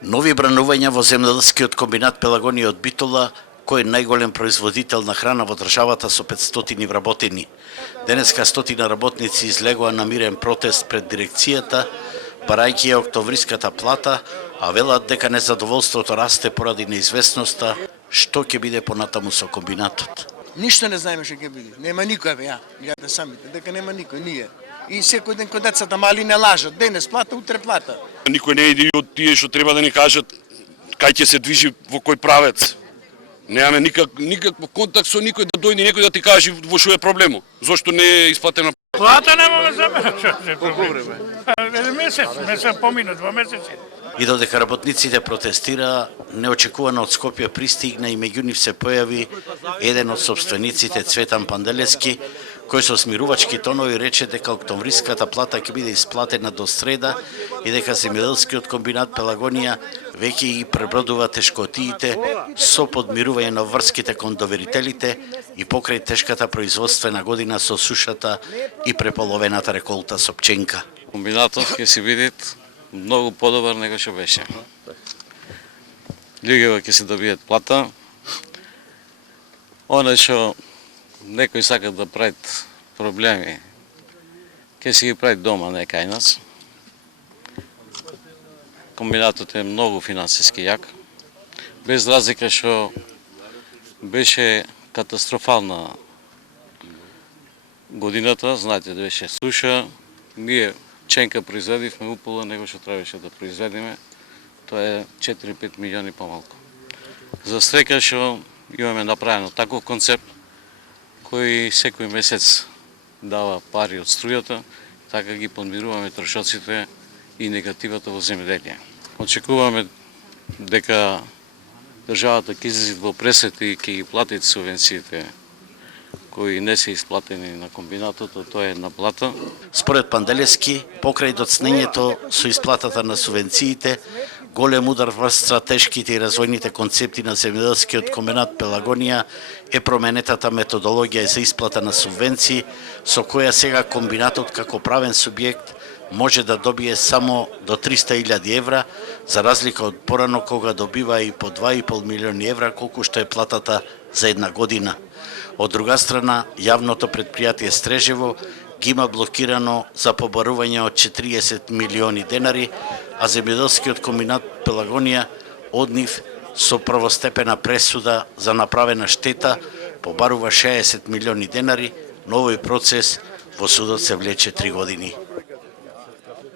Нови бранувања во земјоделскиот комбинат Пелагонија од Битола, кој е најголем производител на храна во државата со 500 вработени. Денеска 100 работници излегоа на мирен протест пред дирекцијата, барајќи ја октомвриската плата, а велат дека незадоволството расте поради неизвестноста што ќе биде понатаму со комбинатот. Ништо не знаеме што ќе биде. Нема никој, гледате самите, дека нема никој, ние. И секој ден кога децата мали не лажат, денес плата, утре плата. Никој не иде од тие што треба да ни кажат кај ќе се движи во кој правец. Немаме никаков контакт со никој да дојде некој да ти каже во што е проблемот. Зошто не е исплатена плата нема за мене, што е проблем. Месец помина, 2 месеци. И додека работниците протестираа, неочекувано од Скопје пристигна и меѓу нив се појави еден од собствениците Цветан Панделевски, кој со смирувачки тонови рече дека октомвриската плата ќе биде исплатена до среда и дека земјоделскиот комбинат Пелагонија веќе ги пребродува тешкотиите со подмирување на врските кон доверителите и покрај тешката производствена година со сушата и преполовената реколта со пченка. Комбинатот ќе се види многу подобар него што беше. Луѓето ќе се добијат плата. Оно што некои сакат да прават проблеми, ќе се ги прави дома, не кај нас. Комбинатот е многу финансиски јак, без разлика што беше катастрофална годината, знаете да беше суша, ние пченка произведивме упола него што требаше да произведеме, тоа е 4-5 милиони помалку. За среќа што имаме направено таков концепт кој секој месец дава пари од струјата, така ги подмируваме трошоците и негативата во земјоделие. Очекуваме дека државата ќе излезе во пресет и ќе ги плати субвенциите кои не се исплатени на комбинатот, а тоа е една плата. Според Панделевски, покрај доцнењето со исплатата на субвенциите, голем удар врз стратешките и развојните концепти на земјоделскиот комбинат Пелагонија е променетата методологија за исплата на субвенции, со која сега комбинатот како правен субјект може да добие само до 300.000 евра, за разлика од порано кога добива и по 2,5 милиони евра, колку што е платата за една година. Од друга страна, јавното предпријатие Стрежево ги има блокирано за побарување од 40 милиони денари, а земјоделскиот комбинат Пелагонија од нив со првостепена пресуда за направена штета побарува 60 милиони денари, но овој процес во судот се влече 3 години.